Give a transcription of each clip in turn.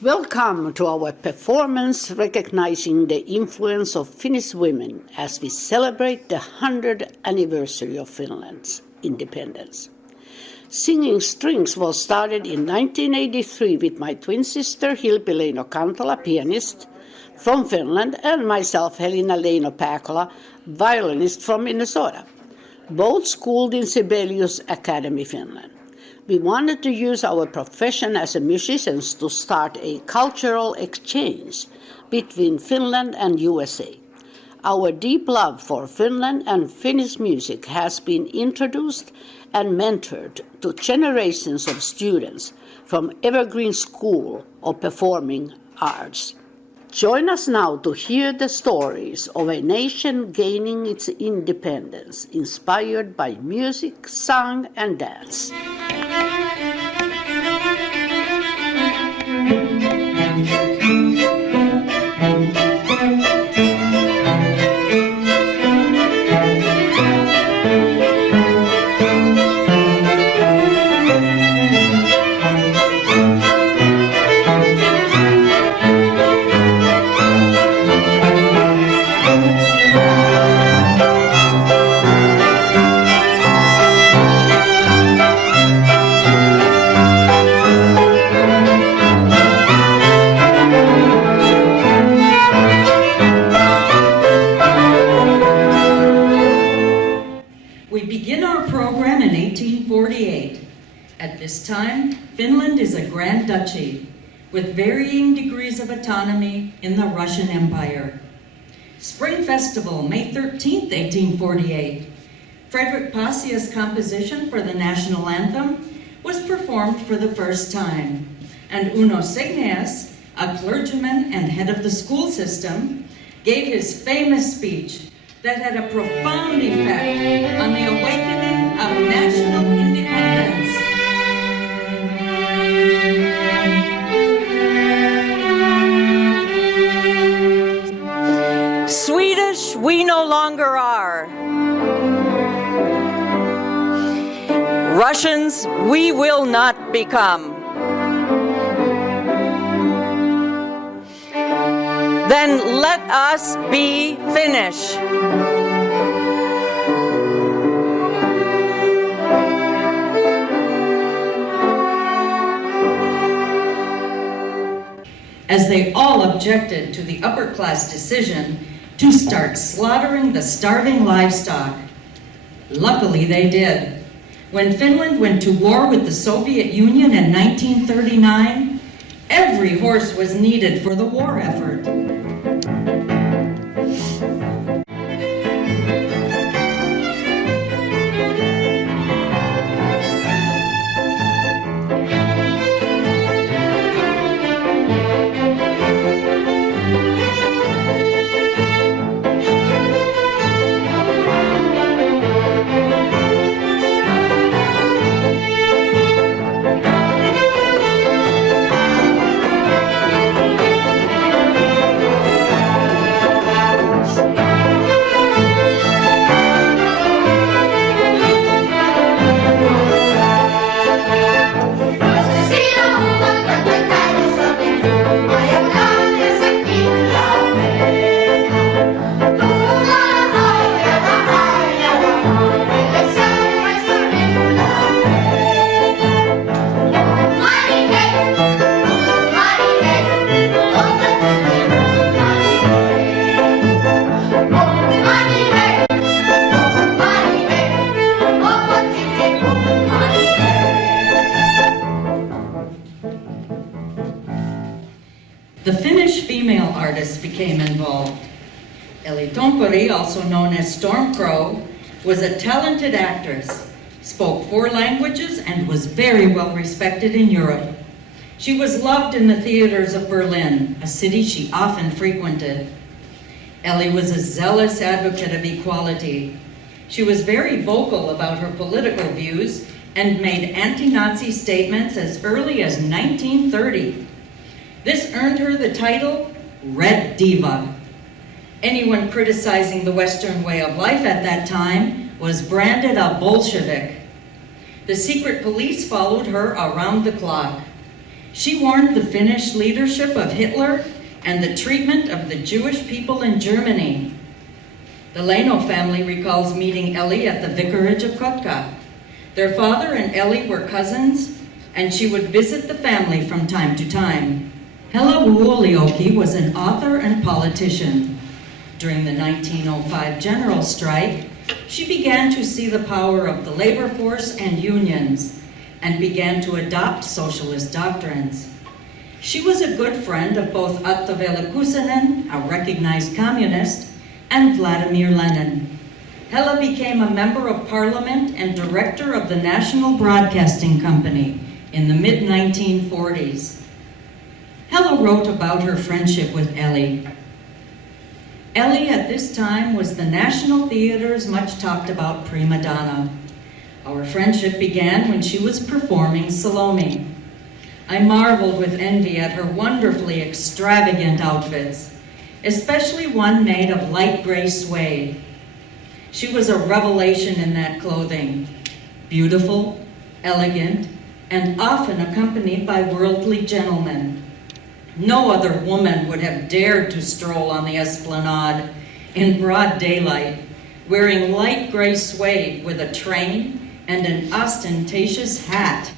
Welcome to our performance recognizing the influence of Finnish women as we celebrate the 100th anniversary of Finland's independence. Singing Strings was started in 1983 with my twin sister Hilpi Leino Kantola, pianist from Finland, and myself Helena Leino Pääkola, violinist from Minnesota, both schooled in Sibelius Academy, Finland. We wanted to use our profession as musicians to start a cultural exchange between Finland and USA. Our deep love for Finland and Finnish music has been introduced and mentored to generations of students from Evergreen School of Performing Arts. Join us now to hear the stories of a nation gaining its independence, inspired by music, song, and dance. At this time, Finland is a Grand Duchy with varying degrees of autonomy in the Russian Empire. Spring Festival, May 13th, 1848. Frederick Passia's composition for the national anthem was performed for the first time, and Uno Segneas, a clergyman and head of the school system, gave his famous speech that had a profound effect on the awakening of national independence. Swedish, we no longer are. Russians, we will not become. Then let us be Finnish. As they all objected to the upper-class decision to start slaughtering the starving livestock. Luckily, they did. When Finland went to war with the Soviet Union in 1939, every horse was needed for the war effort. The Finnish female artists became involved. Elli Tomperi, also known as Stormcrow, was a talented actress, spoke 4 languages, and was very well respected in Europe. She was loved in the theaters of Berlin, a city she often frequented. Elli was a zealous advocate of equality. She was very vocal about her political views and made anti-Nazi statements as early as 1930. This earned her the title Red Diva. Anyone criticizing the Western way of life at that time was branded a Bolshevik. The secret police followed her around the clock. She warned the Finnish leadership of Hitler and the treatment of the Jewish people in Germany. The Leino family recalls meeting Ellie at the vicarage of Kotka. Their father and Ellie were cousins, and she would visit the family from time to time. Hella Wuolioki was an author and politician. During the 1905 general strike, she began to see the power of the labor force and unions, and began to adopt socialist doctrines. She was a good friend of both Otto Welle Kuusinen, a recognized communist, and Vladimir Lenin. Hella became a member of parliament and director of the National Broadcasting Company in the mid-1940s. Hella wrote about her friendship with Ellie. Ellie at this time was the National Theater's much talked about prima donna. Our friendship began when she was performing Salome. I marveled with envy at her wonderfully extravagant outfits, especially one made of light gray suede. She was a revelation in that clothing, beautiful, elegant, and often accompanied by worldly gentlemen. No other woman would have dared to stroll on the esplanade in broad daylight, wearing light gray suede with a train and an ostentatious hat.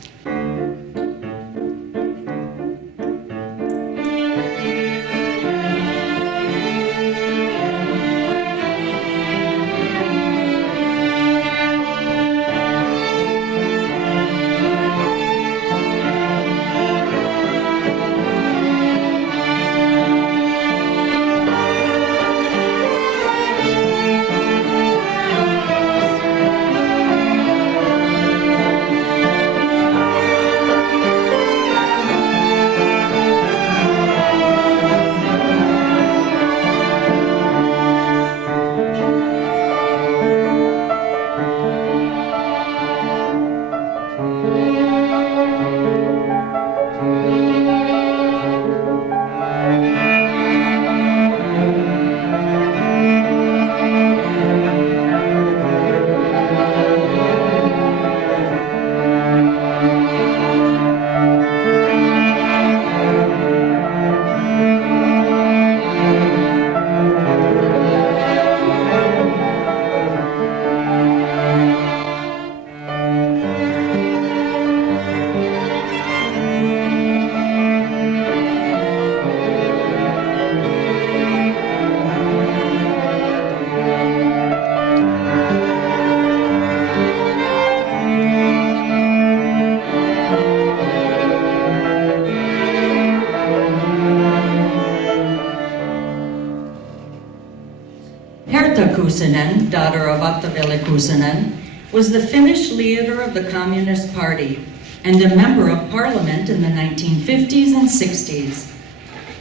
Kuusinen, daughter of Otto Welle Kuusinen, was the Finnish leader of the Communist Party and a member of parliament in the 1950s and 60s.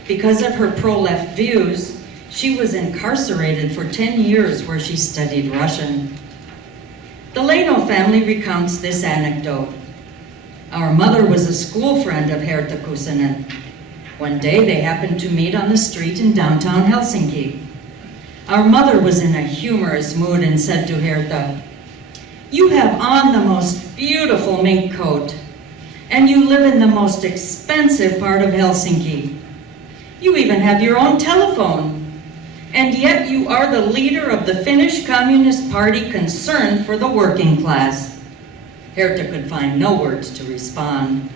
Because of her pro-left views, she was incarcerated for 10 years where she studied Russian. The Leino family recounts this anecdote. Our mother was a school friend of Herta Kuusinen. One day they happened to meet on the street in downtown Helsinki. Our mother was in a humorous mood and said to Herta, "You have on the most beautiful mink coat, and you live in the most expensive part of Helsinki. You even have your own telephone, and yet you are the leader of the Finnish Communist Party concerned for the working class." Herta could find no words to respond.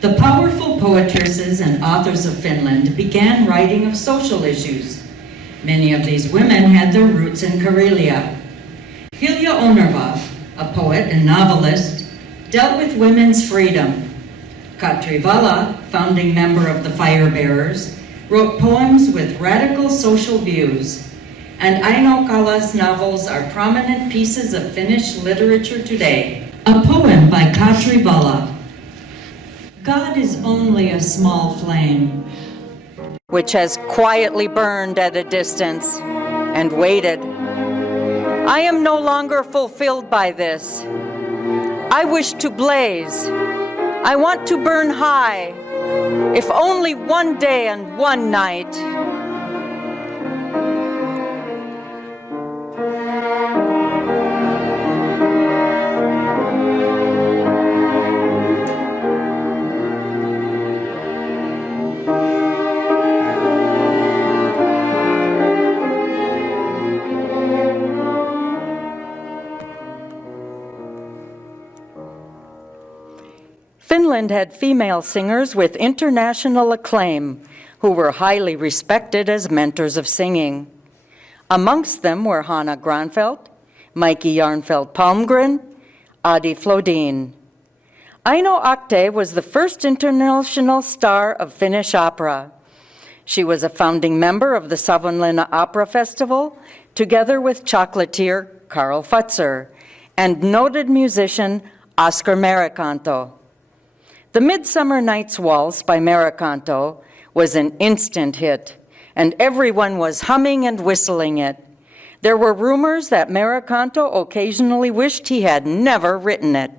The powerful poetresses and authors of Finland began writing of social issues. Many of these women had their roots in Karelia. Hilja Onerva, a poet and novelist, dealt with women's freedom. Katri Vala, founding member of the Fire Bearers, wrote poems with radical social views, and Aino Kala's novels are prominent pieces of Finnish literature today. A poem by Katri Vala. God is only a small flame, which has quietly burned at a distance and waited. I am no longer fulfilled by this. I wish to blaze. I want to burn high, if only one day and one night. Finland had female singers with international acclaim who were highly respected as mentors of singing. Amongst them were Hanna Granfeldt, Mikey Jarnfeldt Palmgren, Adi Flodin. Aino Akte was the first international star of Finnish opera. She was a founding member of the Savonlinna Opera Festival, together with chocolatier Karl Futzer and noted musician Oscar Merikanto. The Midsummer Night's Waltz by Merikanto was an instant hit, and everyone was humming and whistling it. There were rumors that Merikanto occasionally wished he had never written it.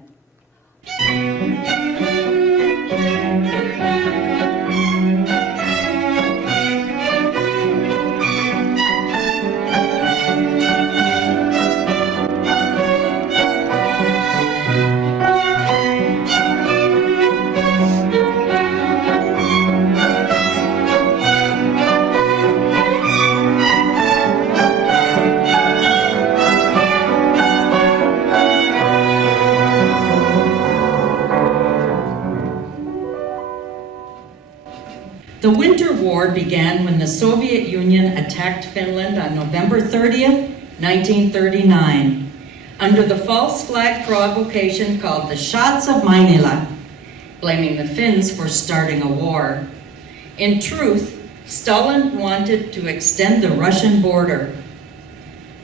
The Winter War began when the Soviet Union attacked Finland on November 30th, 1939, under the false flag provocation called the Shots of Mainila, blaming the Finns for starting a war. In truth, Stalin wanted to extend the Russian border.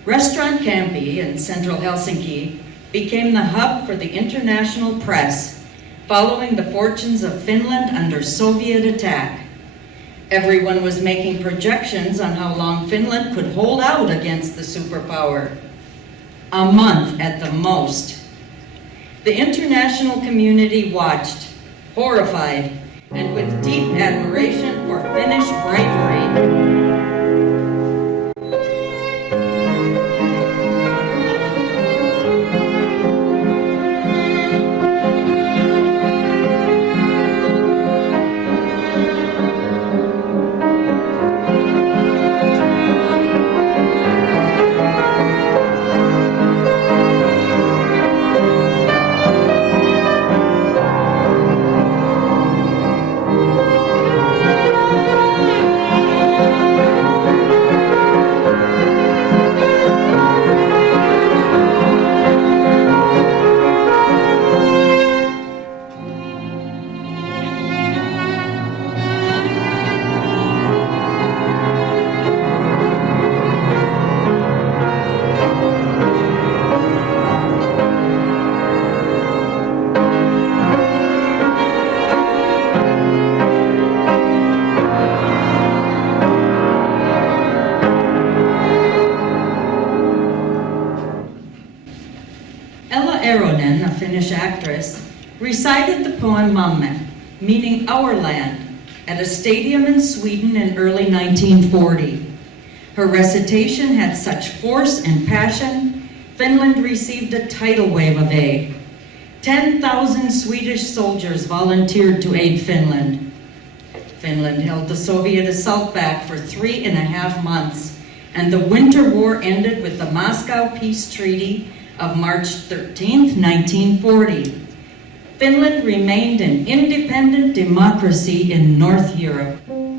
Restaurant Campi in central Helsinki became the hub for the international press, following the fortunes of Finland under Soviet attack. Everyone was making projections on how long Finland could hold out against the superpower. A month at the most. The international community watched, horrified, and with deep admiration for Finnish bravery. Finnish actress, recited the poem Mamme, meaning our land, at a stadium in Sweden in early 1940. Her recitation had such force and passion, Finland received a tidal wave of aid. 10,000 Swedish soldiers volunteered to aid Finland. Finland held the Soviet assault back for 3.5 months, and the Winter War ended with the Moscow Peace Treaty of March 13, 1940. Finland remained an independent democracy in North Europe. Oh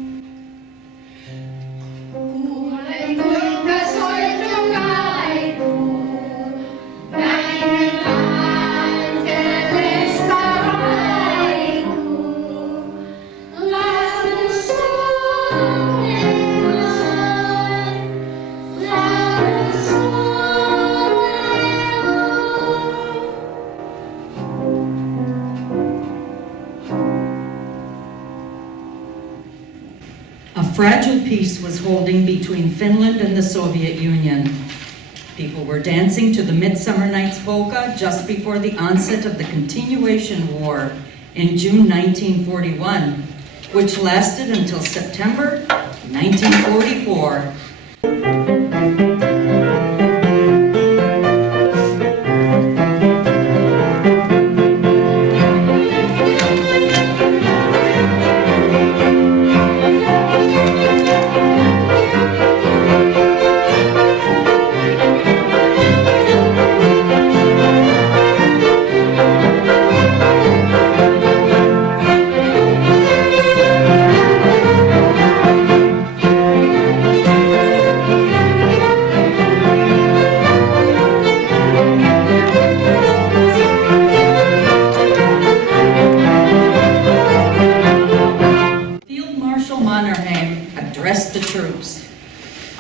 A fragile peace was holding between Finland and the Soviet Union. People were dancing to the Midsummer Night's Polka just before the onset of the Continuation War in June 1941, which lasted until September 1944.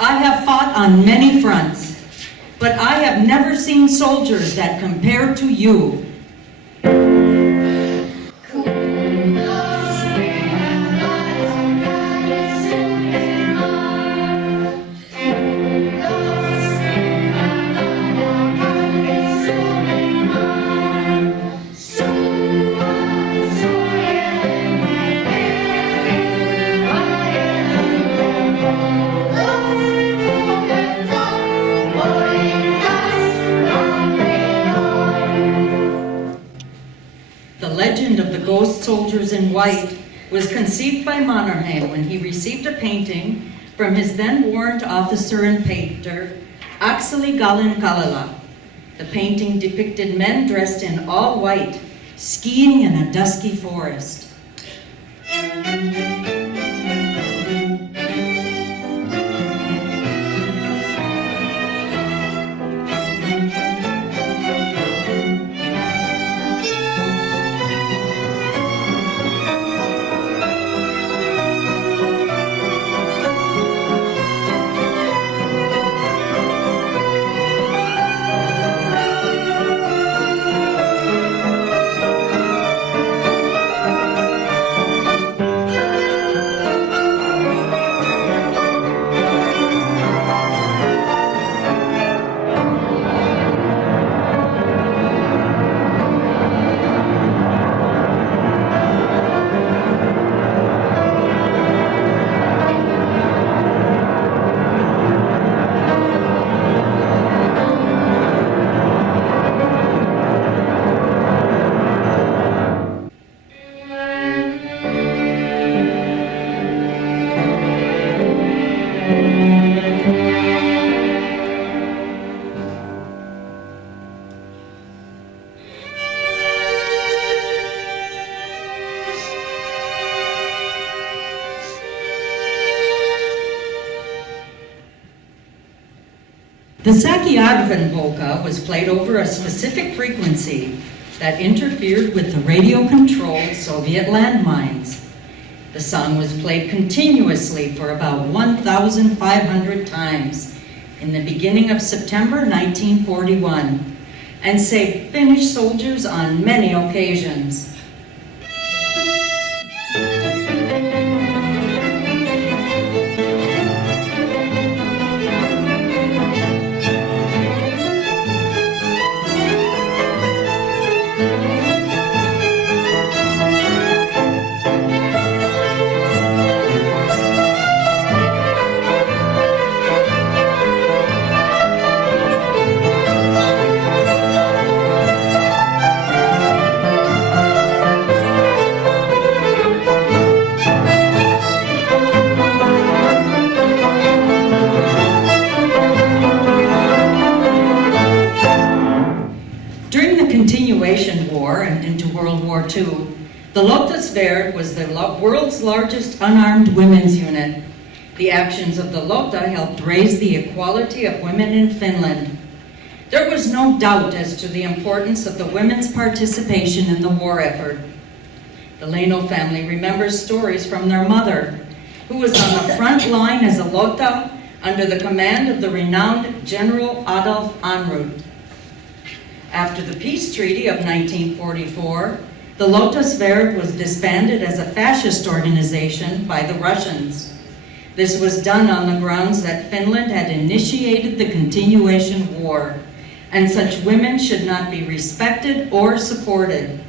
I have fought on many fronts, but I have never seen soldiers that compare to you. Ghost Soldiers in White was conceived by Mannerheim when he received a painting from his then warrant officer and painter, Akseli Gallen-Kallela. The painting depicted men dressed in all white, skiing in a dusky forest. The Sakiarven polka was played over a specific frequency that interfered with the radio-controlled Soviet landmines. The song was played continuously for about 1,500 times in the beginning of September 1941 and saved Finnish soldiers on many occasions. War and into World War II, the Lotta Sverd was the world's largest unarmed women's unit. The actions of the Lotta helped raise the equality of women in Finland. There was no doubt as to the importance of the women's participation in the war effort. The Leno family remembers stories from their mother, who was on the front line as a Lotta under the command of the renowned General Adolf Ehrnrooth. After the peace treaty of 1944, the Lotta Sverd was disbanded as a fascist organization by the Russians. This was done on the grounds that Finland had initiated the continuation war, and such women should not be respected or supported.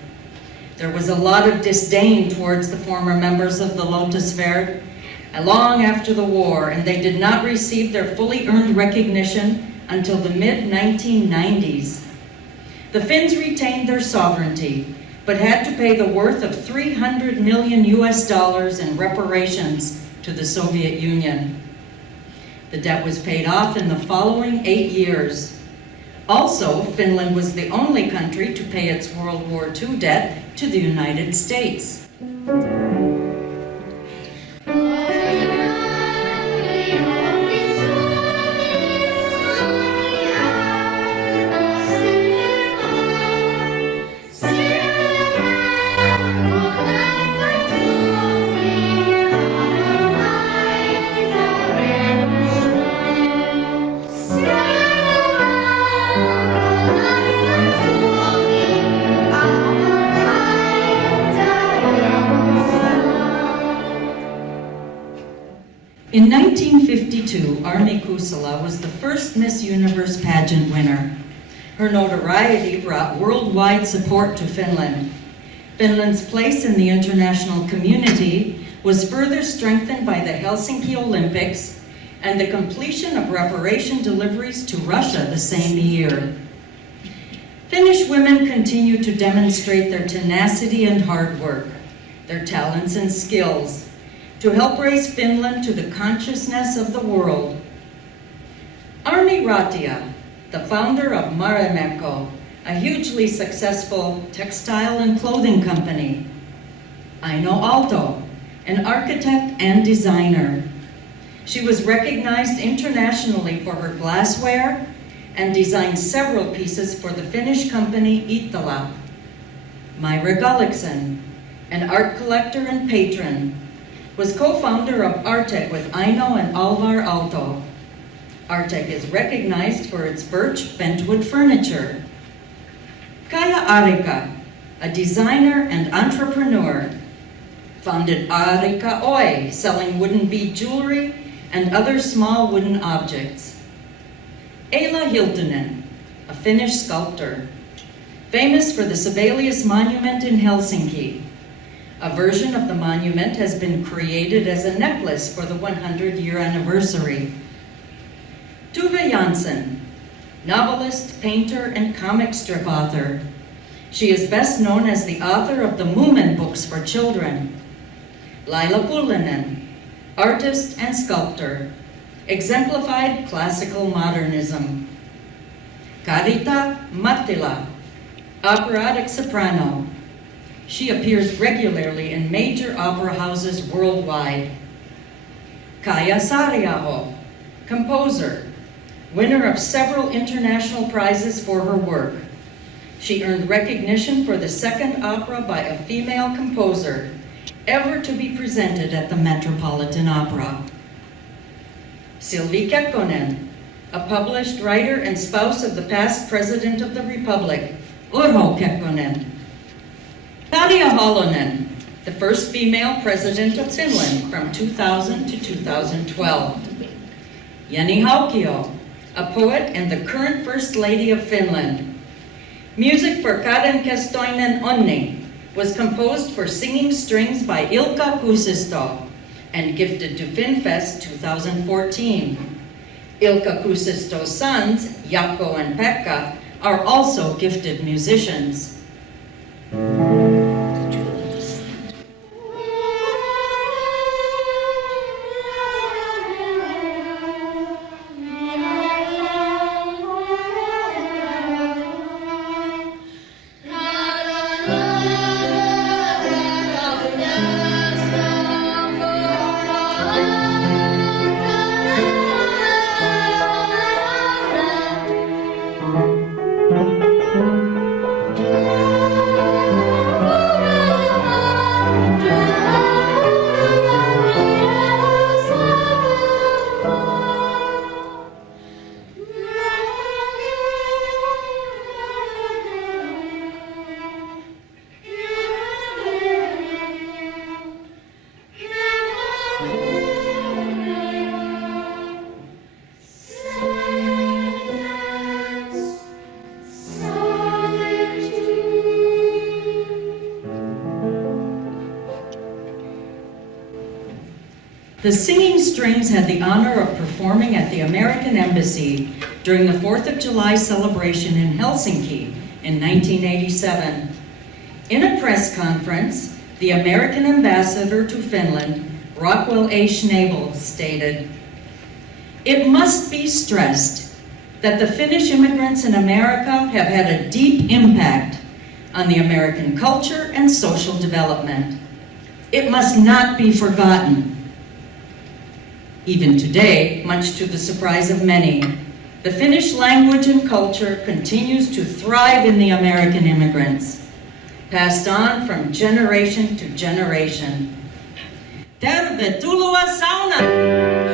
There was a lot of disdain towards the former members of the Lotus Verde long after the war, and they did not receive their fully earned recognition until the mid-1990s. The Finns retained their sovereignty, but had to pay the worth of $300 million in reparations to the Soviet Union. The debt was paid off in the following 8 years. Also, Finland was the only country to pay its World War II debt to the United States. In 1952, Armi Kusala was the first Miss Universe pageant winner. Her notoriety brought worldwide support to Finland. Finland's place in the international community was further strengthened by the Helsinki Olympics and the completion of reparation deliveries to Russia the same year. Finnish women continue to demonstrate their tenacity and hard work, their talents and skills, to help raise Finland to the consciousness of the world. Armi Ratia, the founder of Marimekko, a hugely successful textile and clothing company. Aino Aalto, an architect and designer. She was recognized internationally for her glassware and designed several pieces for the Finnish company Iittala. Myra Gullikson, an art collector and patron, was co-founder of Artek with Aino and Alvar Aalto. Artek is recognized for its birch bentwood furniture. Kaya Arika, a designer and entrepreneur, founded Arika Oi, selling wooden bead jewelry and other small wooden objects. Eila Hiltunen, a Finnish sculptor, famous for the Sibelius Monument in Helsinki. A version of the monument has been created as a necklace for the 100-year anniversary. Tuve Jansson, novelist, painter, and comic strip author. She is best known as the author of the Moomin books for children. Laila Kullinen, artist and sculptor, exemplified classical modernism. Karita Mattila, operatic soprano. She appears regularly in major opera houses worldwide. Kaya Saariaho, composer, winner of several international prizes for her work. She earned recognition for the second opera by a female composer ever to be presented at the Metropolitan Opera. Silvi Kekkonen, a published writer and spouse of the past President of the Republic, Urho Kekkonen. Tarja Halonen, the first female president of Finland from 2000 to 2012. Jenny Haukio, a poet and the current First Lady of Finland. Music for Karen Kestoinen Onni was composed for singing strings by Ilkka Kuusisto and gifted to FinFest 2014. Ilkka Kuusisto's sons, Jaakko and Pekka, are also gifted musicians. The Singing Strings had the honor of performing at the American Embassy during the 4th of July celebration in Helsinki in 1987. In a press conference, the American ambassador to Finland, Rockwell A. Schnabel, stated, "It must be stressed that the Finnish immigrants in America have had a deep impact on the American culture and social development. It must not be forgotten." Even today, much to the surprise of many, the Finnish language and culture continues to thrive in the American immigrants, passed on from generation to generation. Tervetuloa saunaan!